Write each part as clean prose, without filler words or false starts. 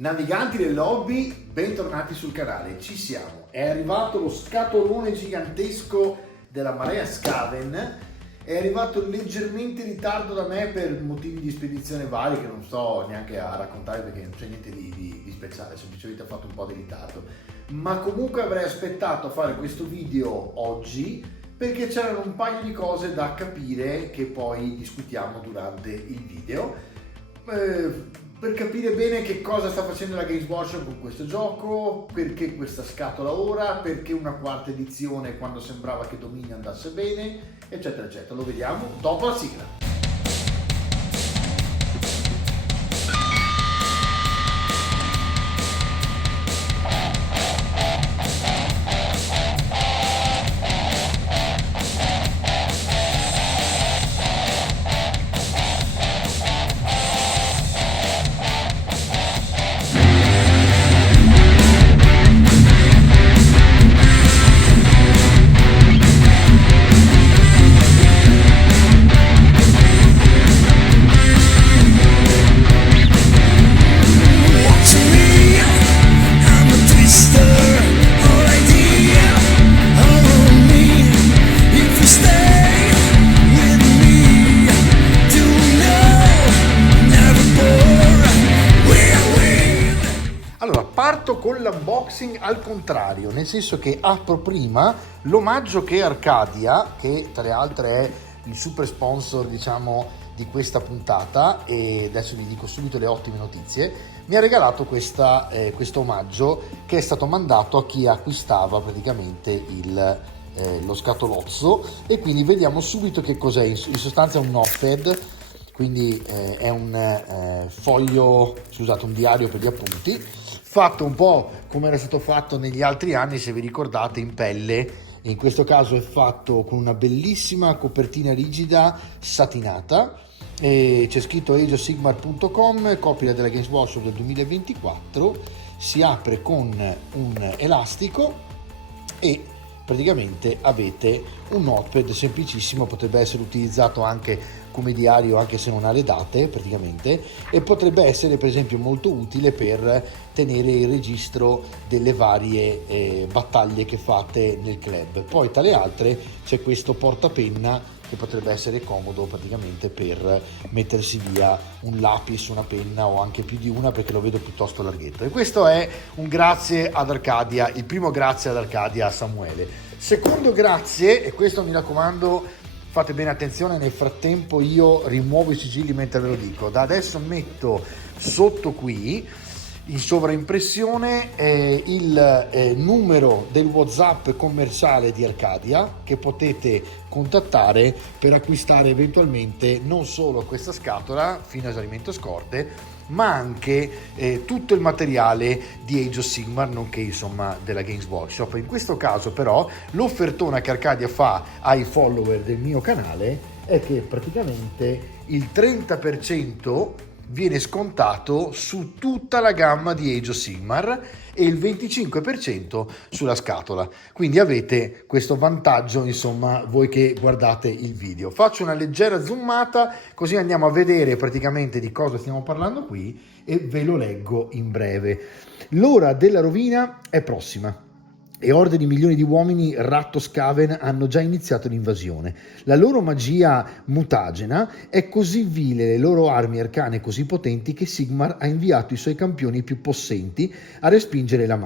Naviganti del hobby, bentornati sul canale, ci siamo. È arrivato lo scatolone gigantesco della Marea Skaven, è arrivato leggermente in ritardo da me per motivi di spedizione vari che non sto neanche a raccontare perché non c'è niente di speciale, semplicemente ho fatto un po' di ritardo. Ma comunque avrei aspettato a fare questo video oggi perché c'erano un paio di cose da capire che poi discutiamo durante il video. Per capire bene che cosa sta facendo la Games Workshop con questo gioco, perché questa scatola ora, perché una quarta edizione quando sembrava che Dominion andasse bene, eccetera eccetera. Lo vediamo dopo la sigla. Parto con l'unboxing al contrario, nel senso che apro prima l'omaggio che Arcadia, che tra le altre è il super sponsor diciamo di questa puntata, e adesso vi dico subito le ottime notizie, mi ha regalato questo omaggio che è stato mandato a chi acquistava praticamente lo scatolozzo, e quindi vediamo subito che cos'è. In sostanza è un notepad, quindi è un foglio, scusate, un diario per gli appunti, fatto un po' come era stato fatto negli altri anni, se vi ricordate, in pelle, e in questo caso è fatto con una bellissima copertina rigida satinata, e c'è scritto ageofsigmar.com, copia della Games Workshop del 2024, si apre con un elastico e praticamente avete un notepad semplicissimo, potrebbe essere utilizzato anche come diario anche se non ha le date praticamente, e potrebbe essere per esempio molto utile per tenere il registro delle varie battaglie che fate nel club. Poi tra le altre c'è questo portapenna che potrebbe essere comodo praticamente per mettersi via un lapis, una penna o anche più di una, perché lo vedo piuttosto larghetto. E questo è un grazie ad Arcadia, il primo grazie ad Arcadia a Samuele. Secondo grazie, e questo mi raccomando fate bene attenzione, nel frattempo io rimuovo i sigilli mentre ve lo dico, da adesso metto sotto qui in sovraimpressione il numero del WhatsApp commerciale di Arcadia che potete contattare per acquistare eventualmente non solo questa scatola fino a esaurimento scorte, ma anche tutto il materiale di Age of Sigmar, nonché insomma della Games Workshop. In questo caso però l'offertona che Arcadia fa ai follower del mio canale è che praticamente il 30% viene scontato su tutta la gamma di Age of Sigmar e il 25% sulla scatola, quindi avete questo vantaggio insomma voi che guardate il video. Faccio una leggera zoomata così andiamo a vedere praticamente di cosa stiamo parlando qui e ve lo leggo in breve. L'ora della rovina è prossima e orde di milioni di uomini ratto Skaven hanno già iniziato l'invasione. La loro magia mutagena è così vile, le loro armi arcane così potenti, che Sigmar ha inviato i suoi campioni più possenti a respingere la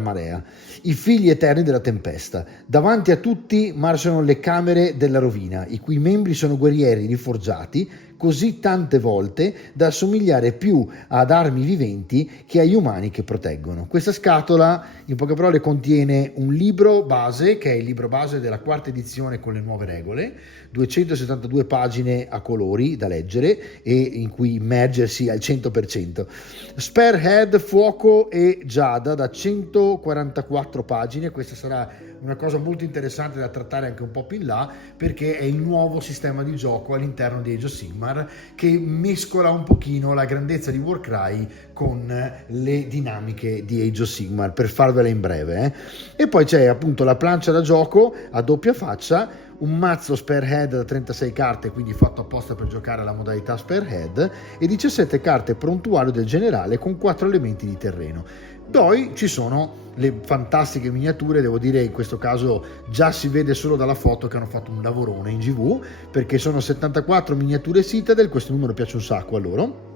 marea, i figli eterni della tempesta. Davanti a tutti marciano le camere della rovina, i cui membri sono guerrieri riforgiati così tante volte da assomigliare più ad armi viventi che agli umani che proteggono. Questa scatola, in poche parole, contiene un libro base, che è il libro base della quarta edizione con le nuove regole, 272 pagine a colori da leggere e in cui immergersi al 100%. Spearhead, fuoco e giada da 144 pagine, questa sarà una cosa molto interessante da trattare anche un po' più in là, perché è il nuovo sistema di gioco all'interno di Age of Sigmar che mescola un pochino la grandezza di Warcry con le dinamiche di Age of Sigmar, per farvela in breve. E poi c'è appunto la plancia da gioco a doppia faccia, un mazzo spare head da 36 carte, quindi fatto apposta per giocare alla modalità spare head, e 17 carte prontuario del generale con 4 elementi di terreno. Poi ci sono le fantastiche miniature, devo dire in questo caso già si vede solo dalla foto che hanno fatto un lavorone in GV, perché sono 74 miniature Citadel, questo numero piace un sacco a loro,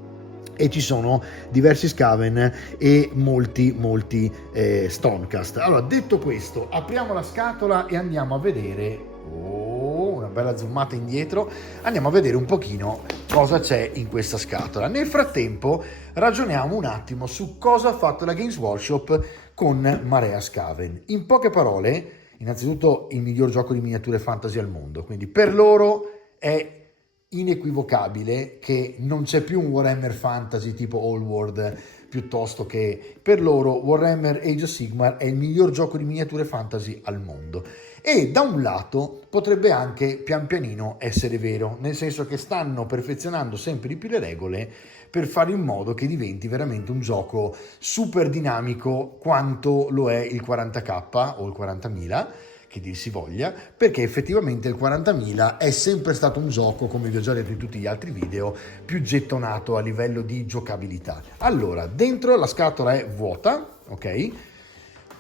e ci sono diversi Skaven e molti Stormcast. Allora, detto questo, apriamo la scatola e andiamo a vedere, una bella zoomata indietro, andiamo a vedere un pochino cosa c'è in questa scatola. Nel frattempo ragioniamo un attimo su cosa ha fatto la Games Workshop con Marea Skaven. In poche parole, innanzitutto il miglior gioco di miniature fantasy al mondo, quindi per loro è inequivocabile che non c'è più un Warhammer Fantasy tipo All World, piuttosto che per loro Warhammer Age of Sigmar è il miglior gioco di miniature fantasy al mondo. E da un lato potrebbe anche pian pianino essere vero, nel senso che stanno perfezionando sempre di più le regole per fare in modo che diventi veramente un gioco super dinamico quanto lo è il 40k o il 40.000, che dir si voglia, perché effettivamente il 40.000 è sempre stato un gioco, come vi ho già detto in tutti gli altri video, più gettonato a livello di giocabilità. Allora, dentro la scatola è vuota, ok?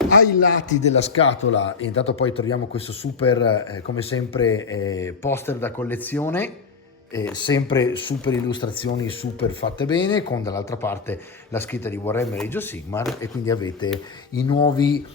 Ai lati della scatola, e intanto poi troviamo questo super, come sempre, poster da collezione, sempre super illustrazioni super fatte bene, con dall'altra parte la scritta di Warhammer Age of Sigmar, e quindi avete i nuovi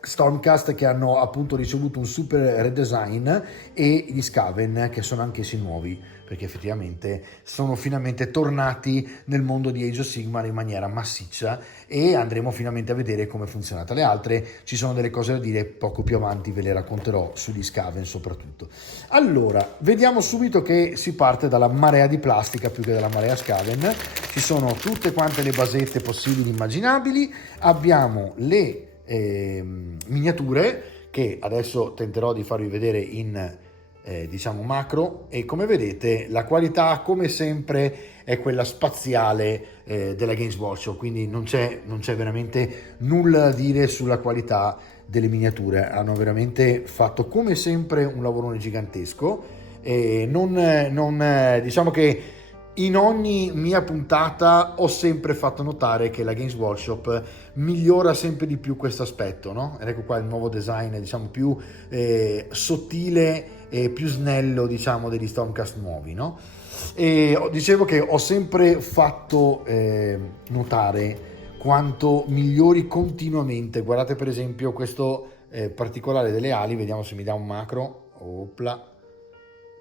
Stormcast che hanno appunto ricevuto un super redesign, e gli Skaven che sono anch'essi nuovi, perché effettivamente sono finalmente tornati nel mondo di Age of Sigmar in maniera massiccia, e andremo finalmente a vedere come è funzionata. Le altre ci sono delle cose da dire, poco più avanti ve le racconterò sugli Skaven soprattutto. Allora, vediamo subito che si parte dalla marea di plastica più che dalla marea Skaven. Ci sono tutte quante le basette possibili e immaginabili, abbiamo le miniature che adesso tenterò di farvi vedere in diciamo macro, e come vedete la qualità come sempre è quella spaziale della Games Workshop, quindi non c'è veramente nulla da dire sulla qualità delle miniature. Hanno veramente fatto come sempre un lavorone gigantesco, e diciamo che in ogni mia puntata ho sempre fatto notare che la Games Workshop migliora sempre di più questo aspetto, no? Ed ecco qua il nuovo design, diciamo, più sottile e più snello, diciamo, degli Stormcast nuovi, no? E dicevo che ho sempre fatto notare quanto migliori continuamente. Guardate per esempio questo particolare delle ali, vediamo se mi dà un macro. Opla,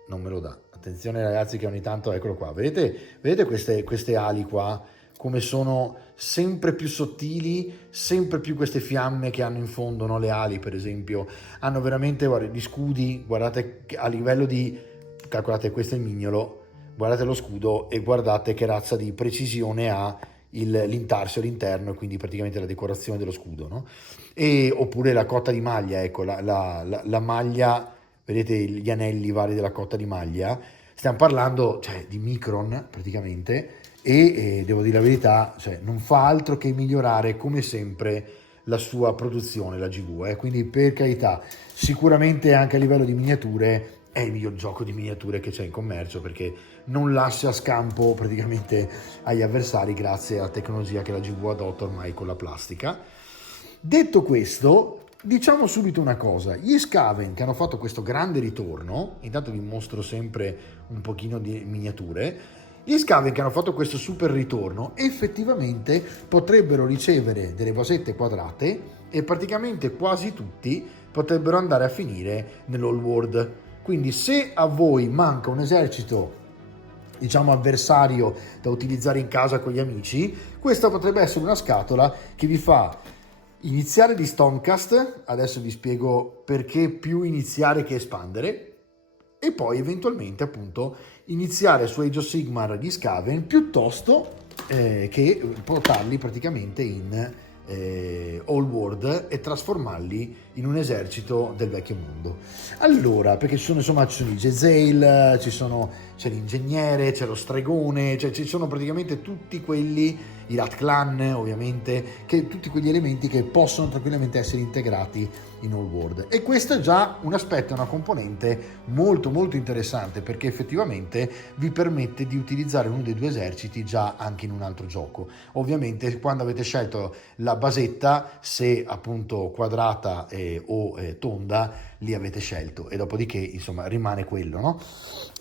non me lo dà. Attenzione ragazzi che ogni tanto, eccolo qua, vedete queste ali qua come sono sempre più sottili, sempre più queste fiamme che hanno in fondo, no? Le ali per esempio hanno veramente, guardate, gli scudi, guardate a livello di, calcolate, questo è il mignolo, guardate lo scudo e guardate che razza di precisione ha l'intarsio all'interno, e quindi praticamente la decorazione dello scudo, no? E oppure la cotta di maglia, ecco la maglia, vedete gli anelli vari della cotta di maglia, stiamo parlando, cioè, di micron praticamente, e devo dire la verità, cioè, non fa altro che migliorare come sempre la sua produzione, la GV, quindi per carità, sicuramente anche a livello di miniature è il miglior gioco di miniature che c'è in commercio, perché non lascia scampo praticamente agli avversari grazie alla tecnologia che la GV adotta ormai con la plastica. Detto questo, diciamo subito una cosa: gli Skaven che hanno fatto questo grande ritorno, intanto vi mostro sempre un pochino di miniature, gli Skaven che hanno fatto questo super ritorno effettivamente potrebbero ricevere delle basette quadrate, e praticamente quasi tutti potrebbero andare a finire nell'All World. Quindi se a voi manca un esercito, diciamo, avversario da utilizzare in casa con gli amici, questa potrebbe essere una scatola che vi fa iniziare di Stormcast. Adesso vi spiego perché più iniziare che espandere, e poi eventualmente appunto iniziare su Age of Sigmar di Skaven piuttosto che portarli praticamente in All World e trasformarli in un esercito del vecchio mondo. Allora, perché ci sono i Jezzail, c'è l'ingegnere, c'è lo stregone, cioè ci sono praticamente tutti quelli, i Rat Clan ovviamente, tutti quegli elementi che possono tranquillamente essere integrati in Old World. E questo è già un aspetto, una componente molto molto interessante, perché effettivamente vi permette di utilizzare uno dei due eserciti già anche in un altro gioco. Ovviamente quando avete scelto la basetta, se appunto quadrata o tonda, lì avete scelto, e dopodiché insomma rimane quello, no?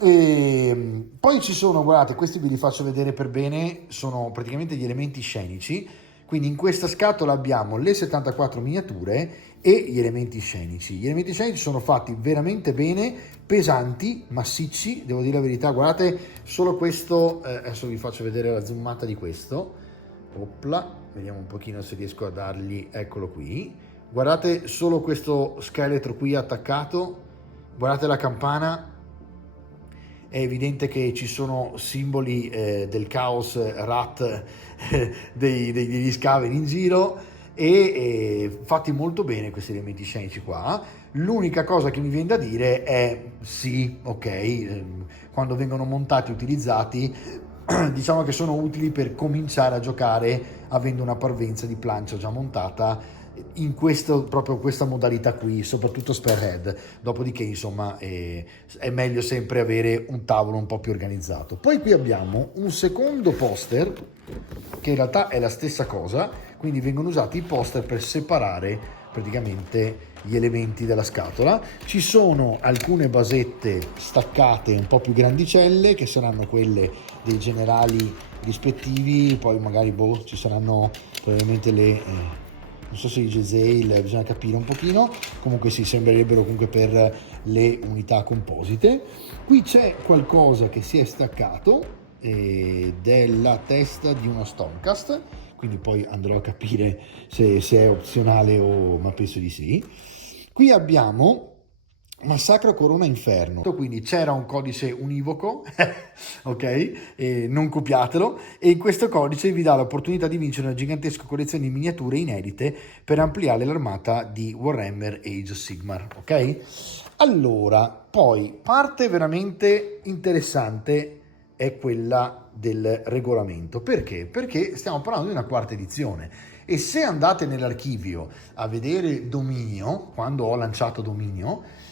E poi ci sono, guardate, questi ve li faccio vedere per bene, sono praticamente gli elementi scenici. Quindi in questa scatola abbiamo le 74 miniature e gli elementi scenici. Gli elementi scenici sono fatti veramente bene, pesanti, massicci, devo dire la verità. Guardate solo questo, adesso vi faccio vedere la zoomata di questo. Opla, vediamo un pochino se riesco a dargli, eccolo qui. Guardate solo questo scheletro qui attaccato, guardate la campana. È evidente che ci sono simboli del caos rat, degli scaven in giro, e fatti molto bene questi elementi scenici qua. L'unica cosa che mi viene da dire è sì, ok, quando vengono montati e utilizzati diciamo che sono utili per cominciare a giocare avendo una parvenza di plancia già montata in proprio questa modalità qui, soprattutto Spearhead. Dopodiché insomma è meglio sempre avere un tavolo un po' più organizzato. Poi qui abbiamo un secondo poster che in realtà è la stessa cosa, quindi vengono usati i poster per separare praticamente gli elementi della scatola. Ci sono alcune basette staccate un po' più grandicelle, che saranno quelle dei generali rispettivi, poi magari ci saranno probabilmente non so se i Jezzail, bisogna capire un pochino, comunque si sembrerebbero comunque per le unità composite. Qui c'è qualcosa che si è staccato della testa di uno Stormcast, quindi poi andrò a capire se è opzionale ma penso di sì. Qui abbiamo Massacro Corona Inferno, quindi c'era un codice univoco, ok? Non copiatelo, e in questo codice vi dà l'opportunità di vincere una gigantesca collezione di miniature inedite per ampliare l'armata di Warhammer Age of Sigmar, ok? Allora, poi parte veramente interessante è quella del regolamento. Perché? Perché stiamo parlando di una quarta edizione, e se andate nell'archivio a vedere Dominio, quando ho lanciato Dominio,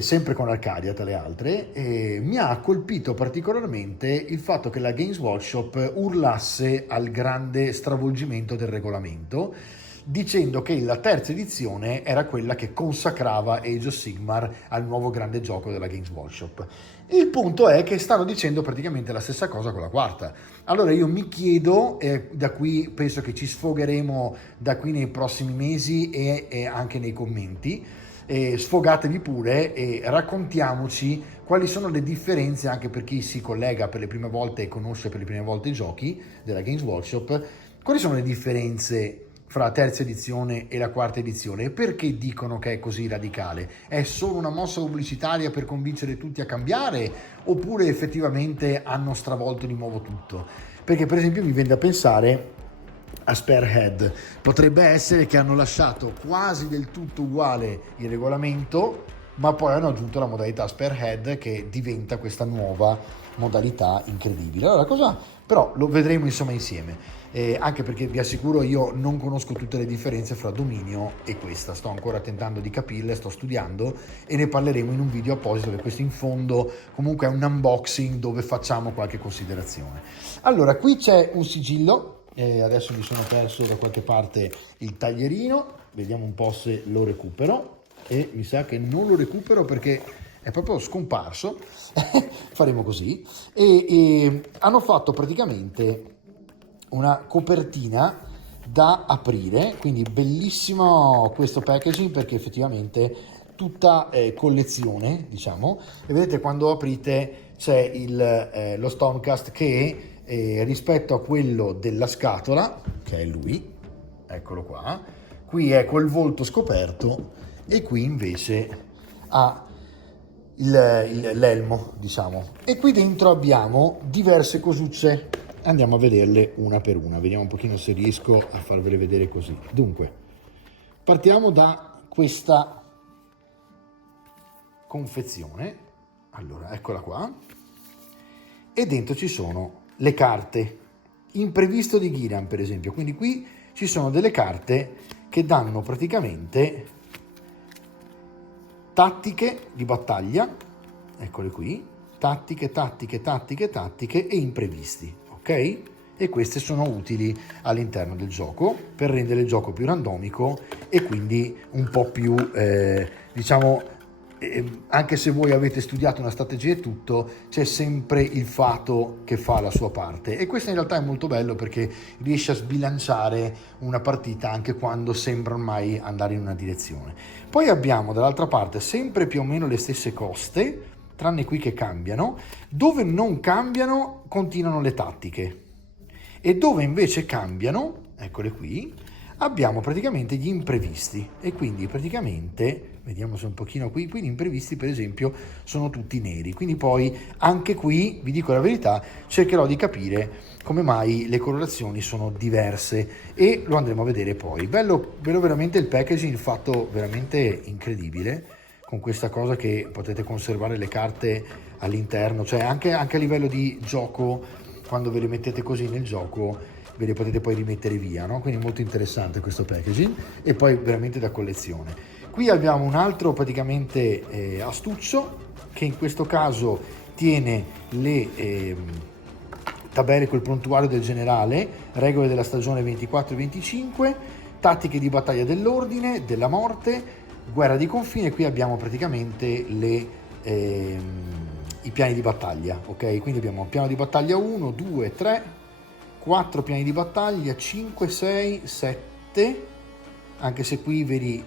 sempre con Arcadia tra le altre, mi ha colpito particolarmente il fatto che la Games Workshop urlasse al grande stravolgimento del regolamento, dicendo che la terza edizione era quella che consacrava Age of Sigmar al nuovo grande gioco della Games Workshop. Il punto è che stanno dicendo praticamente la stessa cosa con la quarta. Allora io mi chiedo, da qui penso che ci sfogheremo da qui nei prossimi mesi e anche nei commenti, sfogatevi pure e raccontiamoci quali sono le differenze, anche per chi si collega per le prime volte e conosce per le prime volte i giochi della Games Workshop, quali sono le differenze fra la terza edizione e la quarta edizione, e perché dicono che è così radicale? È solo una mossa pubblicitaria per convincere tutti a cambiare, oppure effettivamente hanno stravolto di nuovo tutto? Perché per esempio mi viene da pensare a Spearhead, potrebbe essere che hanno lasciato quasi del tutto uguale il regolamento, ma poi hanno aggiunto la modalità Spearhead, che diventa questa nuova modalità incredibile. Allora cosa, però lo vedremo insomma insieme, anche perché vi assicuro io non conosco tutte le differenze fra Dominio e questa, sto ancora tentando di capirle, sto studiando, e ne parleremo in un video apposito, che questo in fondo comunque è un unboxing dove facciamo qualche considerazione. Allora, qui c'è un sigillo, adesso mi sono perso da qualche parte il taglierino, vediamo un po' se lo recupero, e mi sa che non lo recupero perché è proprio scomparso. Faremo così, e hanno fatto praticamente una copertina da aprire, quindi bellissimo questo packaging, perché effettivamente tutta collezione, diciamo, e vedete quando aprite c'è lo Stormcast che rispetto a quello della scatola, che è lui, eccolo qua, qui è col volto scoperto, e qui invece ha l'elmo, diciamo, e qui dentro abbiamo diverse cosucce. Andiamo a vederle una per una, vediamo un pochino se riesco a farvele vedere così. Dunque, partiamo da questa confezione. Allora, eccola qua. E dentro ci sono le carte. Imprevisto di Ghiran, per esempio. Quindi qui ci sono delle carte che danno praticamente tattiche di battaglia. Eccole qui. Tattiche e imprevisti, ok? E queste sono utili all'interno del gioco per rendere il gioco più randomico e quindi un po' più, diciamo, anche se voi avete studiato una strategia e tutto, c'è sempre il fato che fa la sua parte, e questo in realtà è molto bello perché riesce a sbilanciare una partita anche quando sembra ormai andare in una direzione. Poi abbiamo dall'altra parte sempre più o meno le stesse coste, tranne qui che cambiano. Dove non cambiano continuano le tattiche, e dove invece cambiano, eccole qui, abbiamo praticamente gli imprevisti. E quindi praticamente, vediamo se un pochino qui, quindi imprevisti per esempio sono tutti neri, quindi poi anche qui, vi dico la verità, cercherò di capire come mai le colorazioni sono diverse e lo andremo a vedere poi. Bello veramente il packaging fatto veramente incredibile, con questa cosa che potete conservare le carte all'interno, cioè anche a livello di gioco, quando ve le mettete così nel gioco ve le potete poi rimettere via, no? Quindi molto interessante questo packaging, e poi veramente da collezione. Qui abbiamo un altro praticamente astuccio, che in questo caso tiene le tabelle col prontuario del generale, regole della stagione 24-25, tattiche di battaglia dell'ordine, della morte, guerra di confine. Qui abbiamo praticamente i piani di battaglia, ok? Quindi abbiamo piano di battaglia 1, 2, 3, 4 piani di battaglia, 5, 6, 7, anche se qui vedi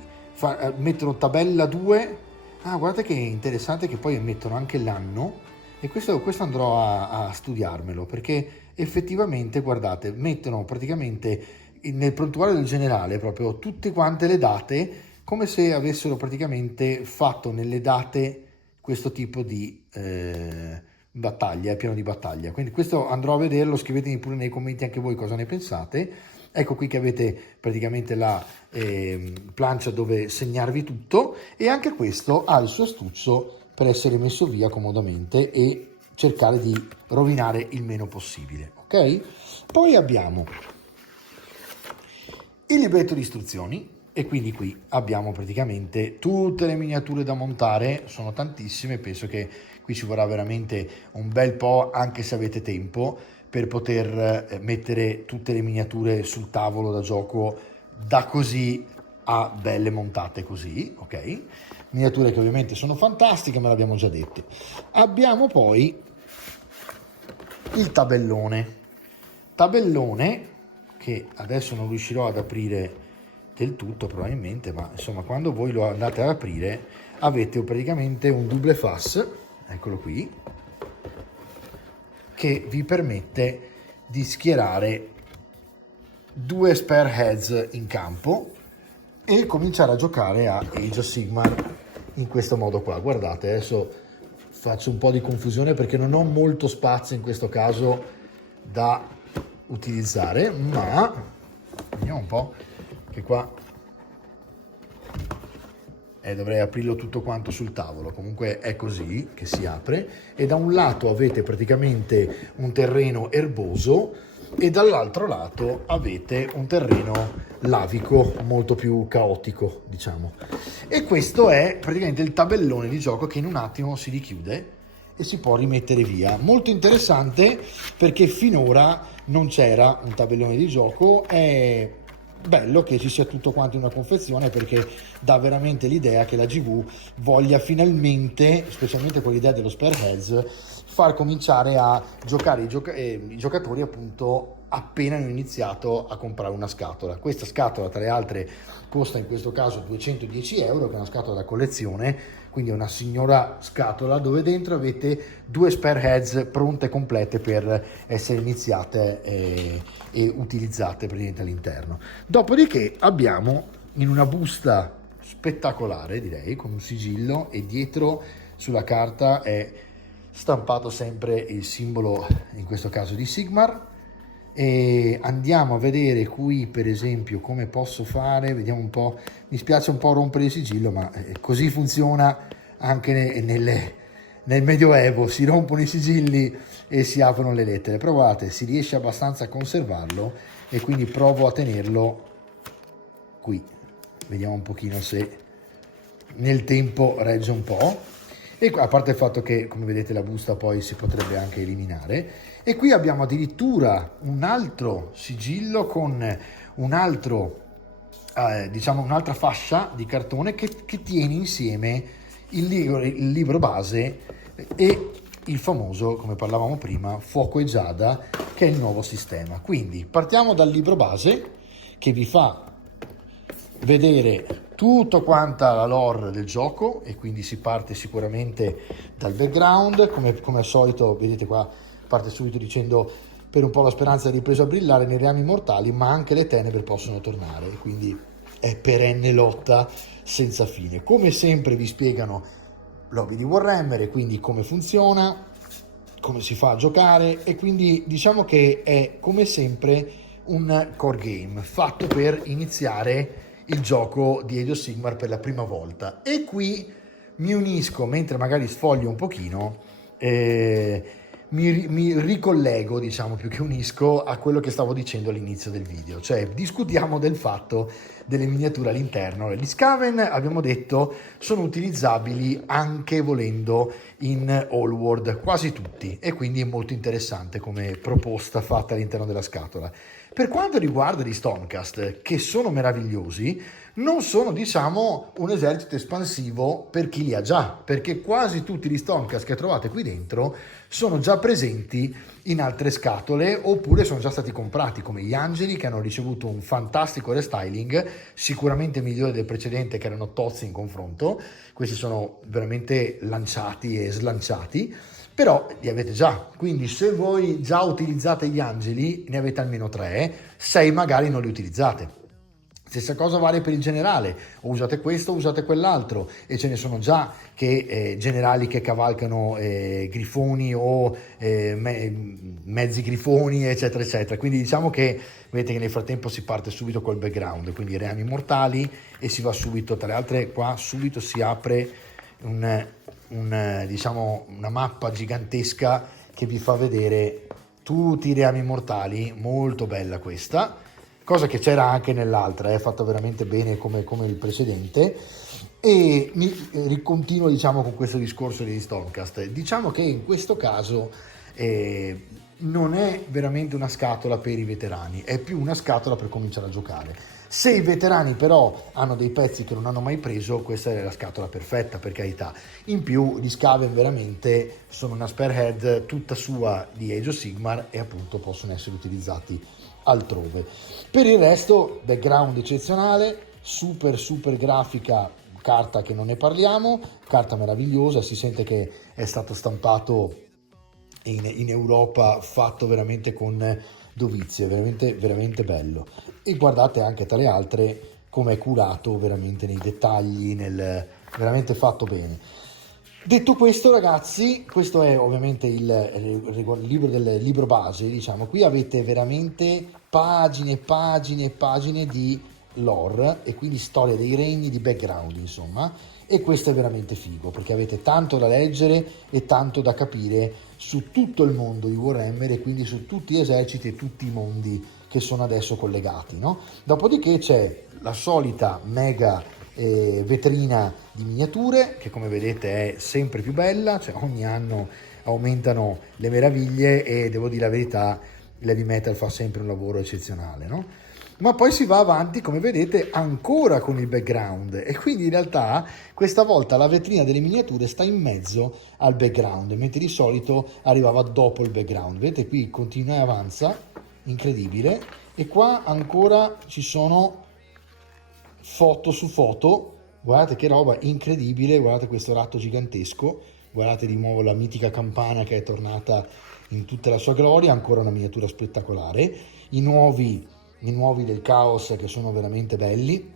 mettono tabella 2. Ah, guardate che interessante che poi mettono anche l'anno, e questo andrò a studiarmelo, perché effettivamente, guardate, mettono praticamente nel prontuario del generale proprio tutte quante le date, come se avessero praticamente fatto nelle date questo tipo di battaglia, piano di battaglia. Quindi questo andrò a vederlo, scrivetemi pure nei commenti anche voi cosa ne pensate. Ecco qui che avete praticamente la plancia dove segnarvi tutto, e anche questo ha il suo astuccio per essere messo via comodamente e cercare di rovinare il meno possibile, ok? Poi abbiamo il libretto di istruzioni, e quindi qui abbiamo praticamente tutte le miniature da montare, sono tantissime, penso che qui ci vorrà veramente un bel po', anche se avete tempo, per poter mettere tutte le miniature sul tavolo da gioco, da così a belle montate così, ok? Miniature che ovviamente sono fantastiche, ma l'abbiamo già detto. Abbiamo poi il tabellone che adesso non riuscirò ad aprire del tutto probabilmente, ma insomma quando voi lo andate ad aprire avete praticamente un double face, eccolo qui, che vi permette di schierare 2 spare heads in campo e cominciare a giocare a Age of Sigmar in questo modo qua. Guardate, adesso faccio un po' di confusione perché non ho molto spazio in questo caso da utilizzare, ma vediamo un po', che qua dovrei aprirlo tutto quanto sul tavolo. Comunque è così che si apre, e da un lato avete praticamente un terreno erboso e dall'altro lato avete un terreno lavico molto più caotico, diciamo. E questo è praticamente il tabellone di gioco che in un attimo si richiude e si può rimettere via. Molto interessante perché finora non c'era un tabellone di gioco. È bello che ci sia tutto quanto in una confezione, perché dà veramente l'idea che la GW voglia finalmente, specialmente con l'idea dello spare heads, far cominciare a giocare i giocatori appunto appena hanno iniziato a comprare una scatola. Questa scatola, tra le altre, costa in questo caso 210 euro, che è una scatola da collezione, quindi è una signora scatola dove dentro avete 2 spare heads pronte e complete per essere iniziate e utilizzate praticamente all'interno. Dopodiché abbiamo in una busta spettacolare, direi, con un sigillo, e dietro sulla carta è stampato sempre il simbolo, in questo caso di Sigmar, E andiamo a vedere qui per esempio come posso fare, vediamo un po', mi spiace un po' rompere il sigillo, ma così funziona anche nel Medioevo, si rompono i sigilli e si aprono le lettere, però guardate, si riesce abbastanza a conservarlo e quindi provo a tenerlo qui, vediamo un pochino se nel tempo regge un po'. E a parte il fatto che, come vedete, la busta poi si potrebbe anche eliminare, e qui abbiamo addirittura un altro sigillo con un altro diciamo un'altra fascia di cartone che tiene insieme il libro base e il famoso, come parlavamo prima, Fuoco e Giada, che è il nuovo sistema. Quindi partiamo dal libro base, che vi fa vedere tutto quanta la lore del gioco, e quindi si parte sicuramente dal background, come al solito. Vedete qua parte subito dicendo: per un po' la speranza è ripresa a brillare nei reami mortali, ma anche le tenebre possono tornare, e quindi è perenne lotta senza fine. Come sempre vi spiegano l'hobby di Warhammer e quindi come funziona, come si fa a giocare, e quindi diciamo che è come sempre un core game fatto per iniziare il gioco di Age of Sigmar per la prima volta. E qui mi unisco, mentre magari sfoglio un pochino, mi ricollego, diciamo, più che unisco, a quello che stavo dicendo all'inizio del video, cioè discutiamo del fatto delle miniature all'interno. Gli Skaven, abbiamo detto, sono utilizzabili anche volendo in All World, quasi tutti, e quindi è molto interessante come proposta fatta all'interno della scatola. Per quanto riguarda gli Stormcast, che sono meravigliosi, non sono, diciamo, un esercito espansivo per chi li ha già, perché quasi tutti gli Stormcast che trovate qui dentro sono già presenti in altre scatole, oppure sono già stati comprati, come gli Angeli, che hanno ricevuto un fantastico restyling, sicuramente migliore del precedente, che erano tozzi in confronto. Questi sono veramente lanciati e slanciati, però li avete già, quindi se voi già utilizzate gli Angeli, ne avete almeno 3, 6 magari non li utilizzate. Stessa cosa vale per il generale: o usate questo o usate quell'altro, e ce ne sono già che generali che cavalcano grifoni o mezzi grifoni, eccetera eccetera. Quindi diciamo che vedete che nel frattempo si parte subito col background, quindi reami mortali, e si va subito, tra le altre qua subito si apre diciamo una mappa gigantesca che vi fa vedere tutti i reami mortali, molto bella questa, cosa che c'era anche nell'altra, è fatta veramente bene come il precedente. E mi ricontinuo, diciamo, con questo discorso degli Stormcast. Diciamo che in questo caso non è veramente una scatola per i veterani, è più una scatola per cominciare a giocare. Se i veterani però hanno dei pezzi che non hanno mai preso, questa è la scatola perfetta, per carità. In più gli Skaven veramente sono una spearhead tutta sua di Age of Sigmar, e appunto possono essere utilizzati altrove. Per il resto, background eccezionale, super grafica, carta che non ne parliamo, carta meravigliosa, si sente che è stato stampato in Europa, fatto veramente con dovizia, veramente bello. E guardate anche tra le altre come è curato veramente nei dettagli, veramente fatto bene. Detto questo, ragazzi, questo è ovviamente il libro del libro base, diciamo. Qui avete veramente pagine e pagine di lore, e quindi storia dei regni, di background, insomma. E questo è veramente figo, perché avete tanto da leggere e tanto da capire su tutto il mondo di Warhammer, e quindi su tutti gli eserciti e tutti i mondi che sono adesso collegati, no? Dopodiché c'è la solita mega vetrina di miniature, che come vedete è sempre più bella, cioè ogni anno aumentano le meraviglie, e devo dire la verità, l'heavy metal fa sempre un lavoro eccezionale, no? Ma poi si va avanti, come vedete, ancora con il background, e quindi in realtà questa volta la vetrina delle miniature sta in mezzo al background, mentre di solito arrivava dopo il background. Vedete, qui continua e avanza, incredibile, e qua ancora ci sono foto su foto, guardate che roba incredibile, guardate questo ratto gigantesco, guardate di nuovo la mitica campana che è tornata in tutta la sua gloria, ancora una miniatura spettacolare, i nuovi del caos che sono veramente belli,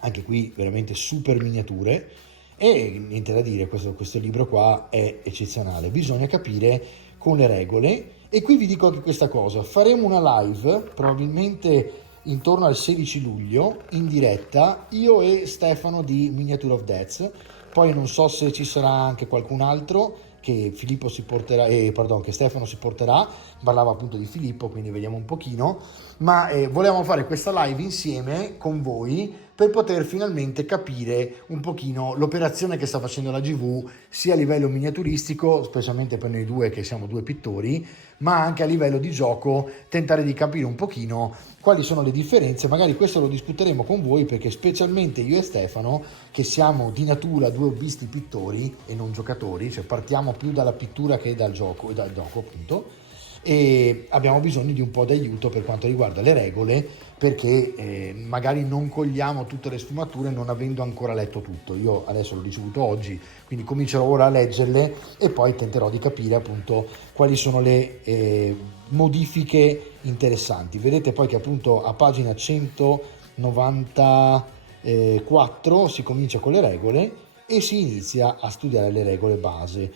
anche qui veramente super miniature, e niente da dire, questo libro qua è eccezionale. Bisogna capire con le regole E qui vi dico anche questa cosa, faremo una live probabilmente intorno al 16 luglio in diretta, io e Stefano di Miniature of Death. Poi non so se ci sarà anche qualcun altro che Filippo si porterà, che Stefano si porterà, parlava appunto di Filippo, quindi vediamo un pochino, ma volevamo fare questa live insieme con voi per poter finalmente capire un pochino l'operazione che sta facendo la GV sia a livello miniaturistico, specialmente per noi due che siamo due pittori, ma anche a livello di gioco, tentare di capire un pochino quali sono le differenze. Magari questo lo discuteremo con voi, perché specialmente io e Stefano, che siamo di natura due hobbisti pittori e non giocatori, cioè partiamo più dalla pittura che dal gioco appunto, e abbiamo bisogno di un po' d'aiuto per quanto riguarda le regole, perché magari non cogliamo tutte le sfumature non avendo ancora letto tutto. Io adesso l'ho ricevuto oggi, quindi comincerò ora a leggerle e poi tenterò di capire appunto quali sono le modifiche interessanti. Vedete poi che appunto a pagina 194 si comincia con le regole e si inizia a studiare le regole base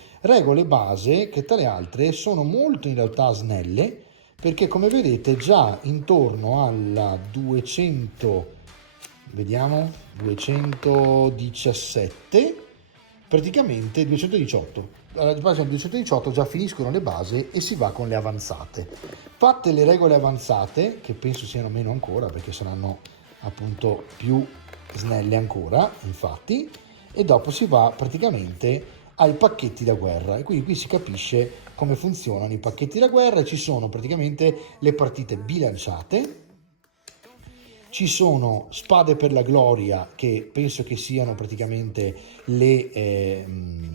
che tra le altre sono molto in realtà snelle, perché come vedete già intorno alla 217, praticamente 218, alla pagina 218 già finiscono le basi e si va con le avanzate. Fatte le regole avanzate, che penso siano meno ancora perché saranno appunto più snelle ancora, infatti, e dopo si va praticamente ai pacchetti da guerra, e quindi qui si capisce come funzionano i pacchetti da guerra. Ci sono praticamente le partite bilanciate, ci sono spade per la gloria, che penso che siano praticamente le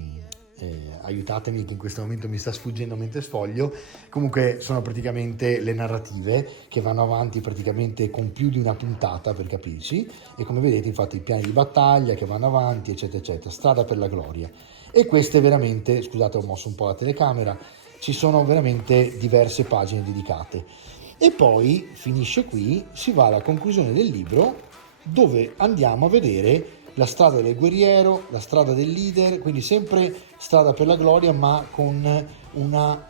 aiutatemi che in questo momento mi sta sfuggendo mentre sfoglio, comunque sono praticamente le narrative che vanno avanti praticamente con più di una puntata, per capirci, e come vedete infatti i piani di battaglia che vanno avanti eccetera eccetera, strada per la gloria. E queste veramente, scusate ho mosso un po' la telecamera, ci sono veramente diverse pagine dedicate. E poi finisce qui, si va alla conclusione del libro, dove andiamo a vedere la strada del guerriero, la strada del leader, quindi sempre strada per la gloria, ma con una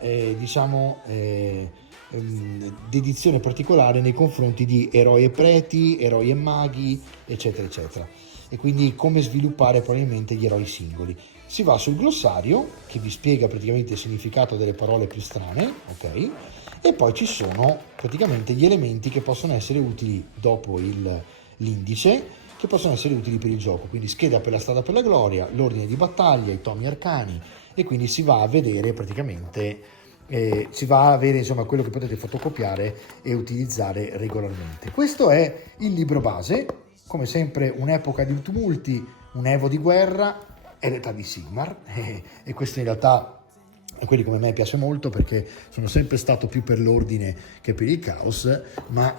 dedizione particolare nei confronti di eroi e preti, eroi e maghi, eccetera eccetera, e quindi come sviluppare probabilmente gli eroi singoli. Si va sul glossario che vi spiega praticamente il significato delle parole più strane, ok? E poi ci sono praticamente gli elementi che possono essere utili dopo l'indice, che possono essere utili per il gioco, quindi scheda per la strada per la gloria, l'ordine di battaglia, i tomi arcani, e quindi si va a vedere praticamente, si va a avere insomma quello che potete fotocopiare e utilizzare regolarmente. Questo è il libro base, come sempre un'epoca di tumulti, un evo di guerra, è l'età di Sigmar, e questo in realtà a quelli come me piace molto, perché sono sempre stato più per l'ordine che per il caos, ma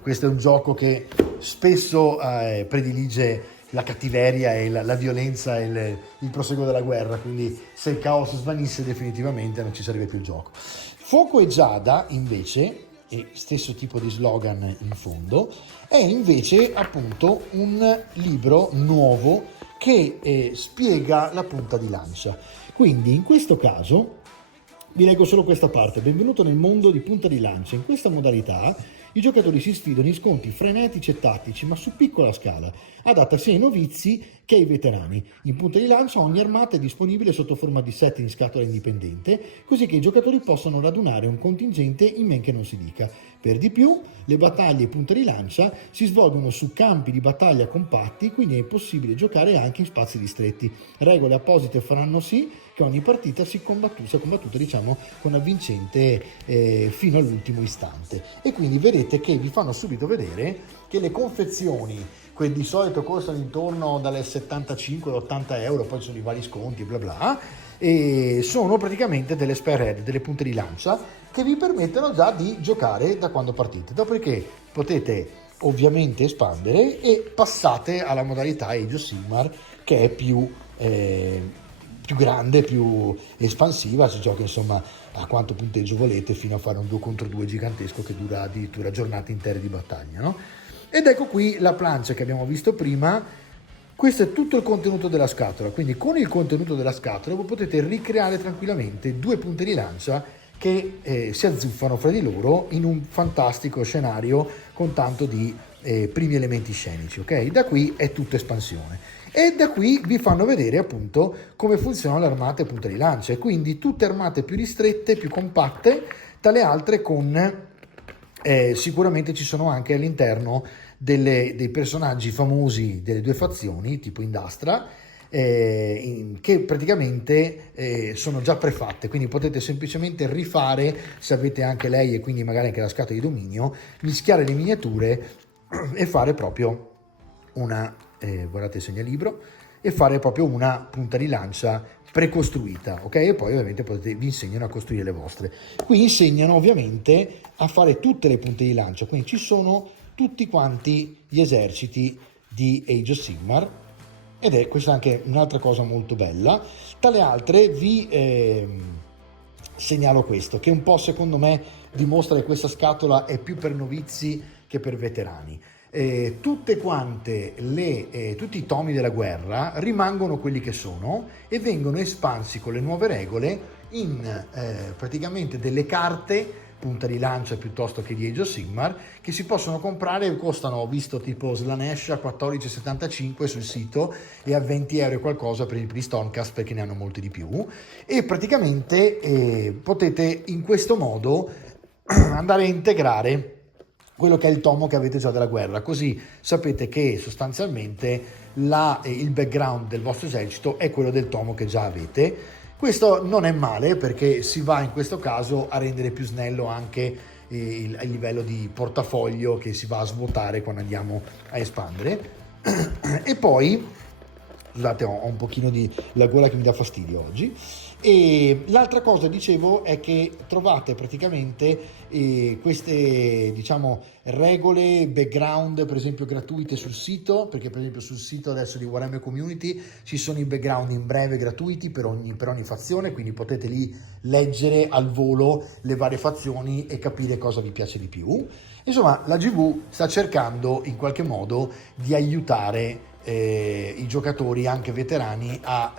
questo è un gioco che spesso predilige la cattiveria e la violenza e il proseguo della guerra, quindi se il caos svanisse definitivamente non ci sarebbe più il gioco. Fuoco e Giada invece, e stesso tipo di slogan in fondo, è invece appunto un libro nuovo che spiega la punta di lancia. Quindi in questo caso vi leggo solo questa parte. Benvenuto nel mondo di punta di lancia. In questa modalità i giocatori si sfidano in scontri frenetici e tattici, ma su piccola scala, adatta sia ai novizi che ai veterani. In punta di lancia ogni armata è disponibile sotto forma di set in scatola indipendente, così che i giocatori possano radunare un contingente in men che non si dica. Per di più, le battaglie punta di lancia si svolgono su campi di battaglia compatti, quindi è possibile giocare anche in spazi ristretti. Regole apposite faranno sì che ogni partita sia combattuta diciamo con avvincente fino all'ultimo istante. E quindi vedete che vi fanno subito vedere che le confezioni, che di solito costano intorno dalle 75 ai 80 euro, poi ci sono i vari sconti bla bla, e sono praticamente delle spearhead, delle punte di lancia che vi permettono già di giocare da quando partite. Dopodiché potete ovviamente espandere e passate alla modalità Age of Sigmar, che è più grande, più espansiva. Si gioca insomma a quanto punteggio volete, fino a fare un 2 contro 2 gigantesco che dura addirittura giornate intere di battaglia, no? Ed ecco qui la plancia che abbiamo visto prima. Questo è tutto il contenuto della scatola, quindi con il contenuto della scatola voi potete ricreare tranquillamente due punte di lancia che si azzuffano fra di loro in un fantastico scenario con tanto di primi elementi scenici, ok? Da qui è tutto espansione. E da qui vi fanno vedere appunto come funzionano le armate a punta di lancia, e quindi tutte armate più ristrette, più compatte, tale altre con sicuramente ci sono anche all'interno dei personaggi famosi delle due fazioni, tipo Indastra, che praticamente sono già prefatte, quindi potete semplicemente rifare, se avete anche lei e quindi magari anche la scatola di dominio, mischiare le miniature e fare proprio una, guardate il segnalibro, e fare proprio una punta di lancia precostruita, ok? E poi ovviamente vi insegnano a costruire le vostre. Qui insegnano ovviamente a fare tutte le punte di lancia, quindi ci sono tutti quanti gli eserciti di Age of Sigmar, ed è questa anche un'altra cosa molto bella. Tra le altre vi segnalo questo, che un po' secondo me dimostra che questa scatola è più per novizi che per veterani. Tutte quante tutti i tomi della guerra rimangono quelli che sono e vengono espansi con le nuove regole in praticamente delle carte punta di lancia piuttosto che di Age of Sigmar, che si possono comprare e costano, ho visto tipo Slanesh a 14,75 sul sito e a 20 euro e qualcosa per gli Stormcast, perché ne hanno molti di più, e praticamente potete in questo modo andare a integrare quello che è il tomo che avete già della guerra, così sapete che sostanzialmente il background del vostro esercito è quello del tomo che già avete. Questo non è male, perché si va in questo caso a rendere più snello anche il livello di portafoglio che si va a svuotare quando andiamo a espandere. E poi, scusate, ho un pochino di la gola che mi dà fastidio oggi. E l'altra cosa, dicevo, è che trovate praticamente queste, diciamo, regole, background, per esempio gratuite sul sito, perché per esempio sul sito adesso di Warhammer Community ci sono i background in breve gratuiti per ogni fazione, quindi potete lì leggere al volo le varie fazioni e capire cosa vi piace di più. Insomma, la GW sta cercando in qualche modo di aiutare i giocatori anche veterani a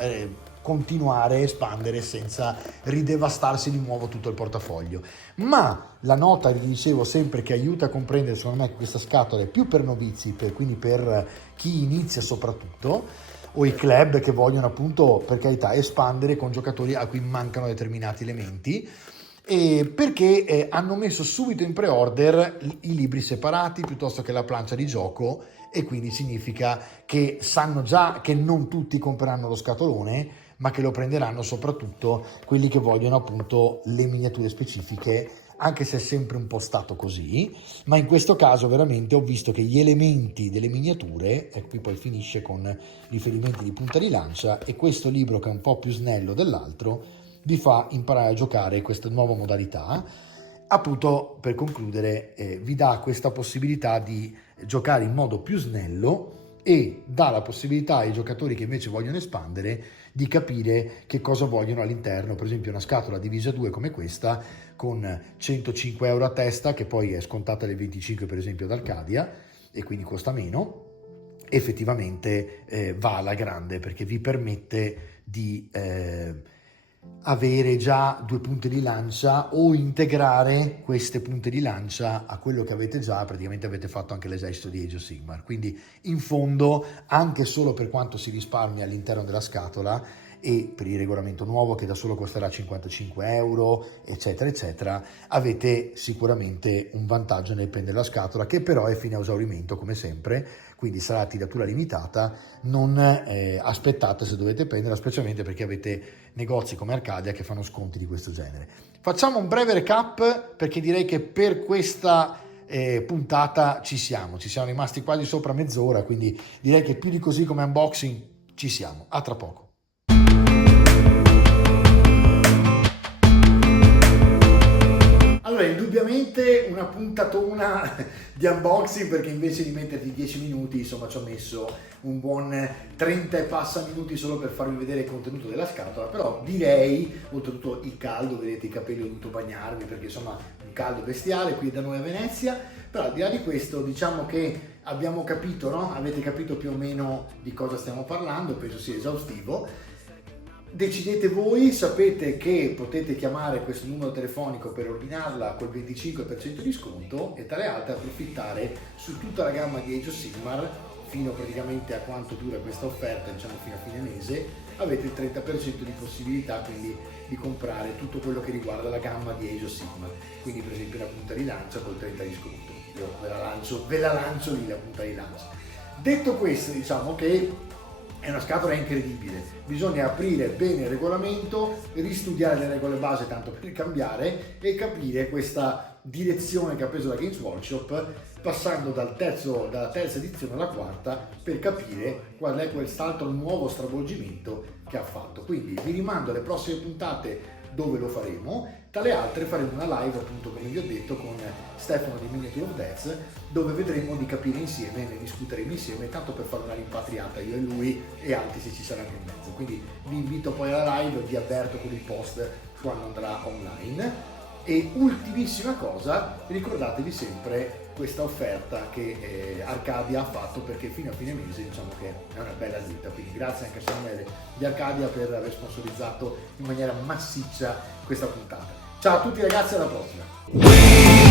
continuare a espandere senza ridevastarsi di nuovo tutto il portafoglio. Ma la nota, vi dicevo sempre, che aiuta a comprendere secondo me che questa scatola è più per novizi, quindi per chi inizia soprattutto, o i club che vogliono appunto, per carità, espandere con giocatori a cui mancano determinati elementi, e perché hanno messo subito in pre-order i libri separati piuttosto che la plancia di gioco, e quindi significa che sanno già che non tutti compreranno lo scatolone, ma che lo prenderanno soprattutto quelli che vogliono appunto le miniature specifiche, anche se è sempre un po' stato così. Ma in questo caso veramente ho visto che gli elementi delle miniature, e qui poi finisce con riferimenti di punta di lancia, e questo libro, che è un po' più snello dell'altro, vi fa imparare a giocare questa nuova modalità. Appunto, per concludere, vi dà questa possibilità di giocare in modo più snello e dà la possibilità ai giocatori che invece vogliono espandere di capire che cosa vogliono all'interno. Per esempio una scatola divisa 2 come questa, con 105 euro a testa, che poi è scontata del 25 per esempio da Arcadia, e quindi costa meno, effettivamente va alla grande, perché vi permette di avere già due punte di lancia o integrare queste punte di lancia a quello che avete già. Praticamente avete fatto anche l'esercito di Age of Sigmar, quindi in fondo, anche solo per quanto si risparmia all'interno della scatola e per il regolamento nuovo che da solo costerà 55 euro eccetera eccetera, avete sicuramente un vantaggio nel prendere la scatola, che però è fine a esaurimento come sempre, quindi sarà tiratura limitata. Non aspettate se dovete prenderla, specialmente perché avete negozi come Arcadia che fanno sconti di questo genere. Facciamo un breve recap, perché direi che per questa puntata ci siamo rimasti quasi sopra mezz'ora, quindi direi che più di così come unboxing ci siamo. A tra poco. Allora, indubbiamente una puntatona di unboxing, perché invece di metterti 10 minuti, insomma, ci ho messo un buon 30 e passa minuti solo per farvi vedere il contenuto della scatola. Però direi, oltretutto il caldo, vedete i capelli, ho dovuto bagnarmi perché insomma un caldo bestiale qui da noi a Venezia. Però al di là di questo, diciamo che abbiamo capito, no? Avete capito più o meno di cosa stiamo parlando, penso sia esaustivo. decidete voi, sapete che potete chiamare questo numero telefonico per ordinarla col 25% di sconto e tra le altre approfittare su tutta la gamma di Age of Sigmar fino praticamente a quanto dura questa offerta, diciamo fino a fine mese, avete il 30% di possibilità quindi di comprare tutto quello che riguarda la gamma di Age of Sigmar, quindi per esempio la punta di lancia col 30 di sconto, io ve la lancio lì la punta di lancia. Detto questo, diciamo che è una scatola incredibile, bisogna aprire bene il regolamento, ristudiare le regole base tanto per cambiare e capire questa direzione che ha preso la Games Workshop, passando dalla terza edizione alla quarta per capire qual è quel salto nuovo stravolgimento che ha fatto. Quindi vi rimando alle prossime puntate dove lo faremo. Tra le altre faremo una live, appunto come vi ho detto, con Stefano di Miniature of Death, dove vedremo di capire insieme, ne discuteremo insieme, tanto per fare una rimpatriata io e lui e altri se ci saranno in mezzo. Quindi vi invito poi alla live, vi avverto con il post quando andrà online. E ultimissima cosa, ricordatevi sempre questa offerta che Arcadia ha fatto, perché fino a fine mese diciamo che è una bella dritta, quindi grazie anche a Samuele di Arcadia per aver sponsorizzato in maniera massiccia questa puntata. Ciao a tutti ragazzi, alla prossima!